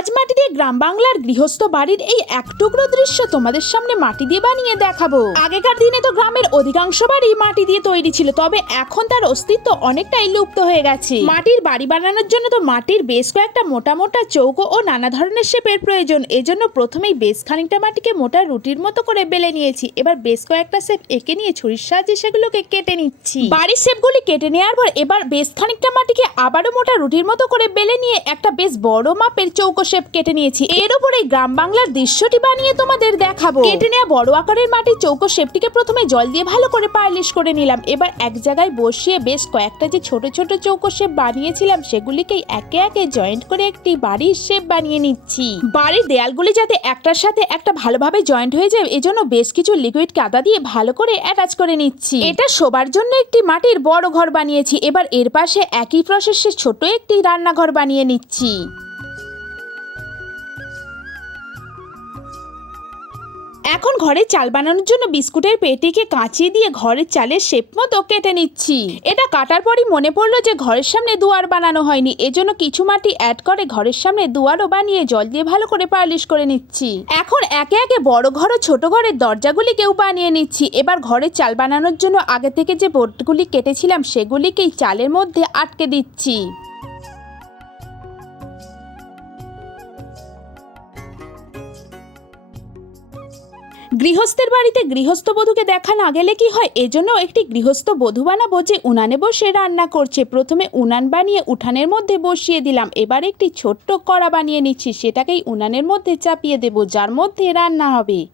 আজ মাটি দিয়ে গ্রাম বাংলার গৃহস্থ বাড়ির এই এক টুকরো দৃশ্য তোমাদের সামনে মাটি দিয়ে বানিয়ে দেখাবো। আগেকার দিনে তো গ্রামের অধিকাংশ বাড়ি মাটি দিয়ে তৈরি ছিল, তবে এখন তার অস্তিত্ব অনেকটাই লুপ্ত হয়ে গেছে। মাটির বাড়ি বানানোর জন্য তো মাটির বেশ কয়েকটা মোটা মোটা চৌকো ও নানা ধরনের শেপের প্রয়োজন। এজন্য প্রথমেই বেশ খানিকটা মাটিকে মোটা রুটির মতো করে বেলে নিয়েছি। এবার বেশ কয়েকটা শেপ এঁকে নিয়ে ছুরির সাহায্যে সেগুলোকে কেটে নিচ্ছি। বাড়ির শেপগুলি কেটে নেওয়ার পর এবার বেশ খানিকটা মাটিকে আবারও মোটা রুটির মতো করে বেলে নিয়ে একটা বেশ বড় মাপের চৌকো শেপ কেটে নিয়েছি। এর উপরে গ্রাম বাংলার দৃশ্যটি বানিয়ে তোমাদের দেখাবো। কেটে নেওয়া বড় আকারের মাটির চৌকো শেপটিকে প্রথমে জল দিয়ে ভালো করে পালিশ করে নিলাম। এবার এক জায়গায় বসিয়ে বেশ কয়েকটা যে ছোট ছোট চৌকো শেপ বানিয়েছিলাম, সেগুলিকেই একে একে জয়েন্ট করে একটি বাড়ির শেপ বানিয়ে নিচ্ছি। বাড়ির দেয়ালগুলি যাতে একটার সাথে একটা ভালোভাবে জয়েন্ট হয়ে যায়, এজন্য বেশ কিছু লিকুইড কাদা দিয়ে ভালো করে অ্যাটাচ করে নিচ্ছি। এটা শোবার জন্য একটি মাটির বড় ঘর বানিয়েছি। এবার এর পাশে একই প্রসেসে ছোট একটি রান্নাঘর বানিয়ে নিচ্ছি। এখন ঘরে চাল বানানোর জন্য বিস্কুটের পেটিকে কাঁচিয়ে দিয়ে ঘরের চালের শেপ মতো কেটে নিচ্ছি। এটা কাটার পরই মনে পড়ল যে ঘরের সামনে দুয়ার বানানো হয়নি, এজন্য কিছু মাটি অ্যাড করে ঘরের সামনে দুয়ারও বানিয়ে জল দিয়ে ভালো করে পালিশ করে নিচ্ছি। এখন একে একে বড় ঘর ও ছোট ঘরের দরজাগুলিকেও বানিয়ে নিচ্ছি। এবার ঘরের চাল বানানোর জন্য আগে থেকে যে বোর্ডগুলি কেটেছিলাম, সেগুলিকেই চালের মধ্যে আটকে দিচ্ছি। গৃহস্থের বাড়িতে গৃহস্থ বধূকে দেখা না গেলে কি হয়? এজন্য একটি গৃহস্থ বধূ বানাবো যে উনানে বসে রান্না করছে। প্রথমে উনান বানিয়ে উঠানের মধ্যে বসিয়ে দিলাম। এবার একটি ছোট্ট কড়া বানিয়ে নিচ্ছি। সেটাকেই উনানের মধ্যে চাপিয়ে দেব, যার মধ্যে রান্না হবে।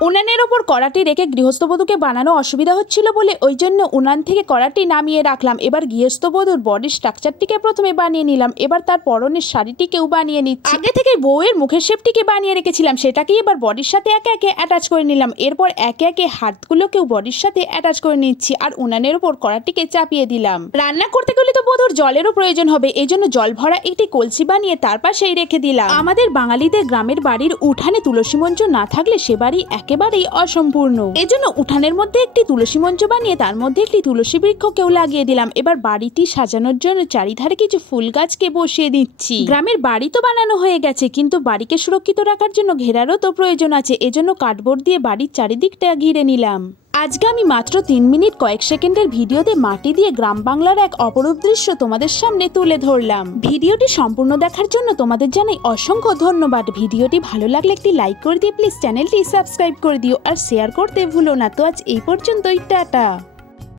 উনানের ওপর কড়াটি রেখে গৃহস্থবধূকে বানানো অসুবিধা হচ্ছিল বলে ওই জন্য উনান থেকে কড়াটি নামিয়ে রাখলাম। এবার গৃহস্থবধূর বডির স্ট্রাকচারটিকে প্রথমে বানিয়ে নিলাম। এবার তার পরনের শাড়িটিকেও বানিয়ে নিচ্ছি। আগে থেকে বউয়ের মুখের শেপটিকে বানিয়ে রেখেছিলাম। সেটাকেই এবার বডির সাথে একে একে অ্যাটাচ করে নিলাম। এরপর একে একে হাতগুলোকেও বডির সাথে অ্যাটাচ করে নিচ্ছি আর উনানের ওপর কড়াটিকে চাপিয়ে দিলাম। রান্না করতে গেলে তো বধুর জলেরও প্রয়োজন হবে। এই জন্য জল ভরা একটি কলসি বানিয়ে তার পাশেই রেখে দিলাম। আমাদের বাঙালিদের গ্রামের বাড়ির উঠানে তুলসী মঞ্চ না থাকলে সে বাড়ি একেবারেই অসম্পূর্ণ। এজন্য উঠানের মধ্যে একটি তুলসী মঞ্চ বানিয়ে তার মধ্যে একটি তুলসী বৃক্ষকেও লাগিয়ে দিলাম। এবার বাড়িটি সাজানোর জন্য চারিধারে কিছু ফুল গাছকে বসিয়ে দিচ্ছি। গ্রামের বাড়ি তো বানানো হয়ে গেছে, কিন্তু বাড়িকে সুরক্ষিত রাখার জন্য ঘেরারও তো প্রয়োজন আছে। এজন্য কার্ডবোর্ড দিয়ে বাড়ির চারিদিকটা ঘিরে নিলাম। আজকে আমি মাত্র তিন মিনিট কয়েক সেকেন্ডের ভিডিওতে মাটি দিয়ে গ্রাম বাংলার এক অপরূপ দৃশ্য তোমাদের সামনে তুলে ধরলাম। ভিডিওটি সম্পূর্ণ দেখার জন্য তোমাদের জানাই অসংখ্য ধন্যবাদ। ভিডিওটি ভালো লাগলে একটি লাইক করে দিয়ে প্লিজ চ্যানেলটি সাবস্ক্রাইব করে দিও, আর শেয়ার করতে ভুলো না। তো আজ এই পর্যন্তই, টাটা।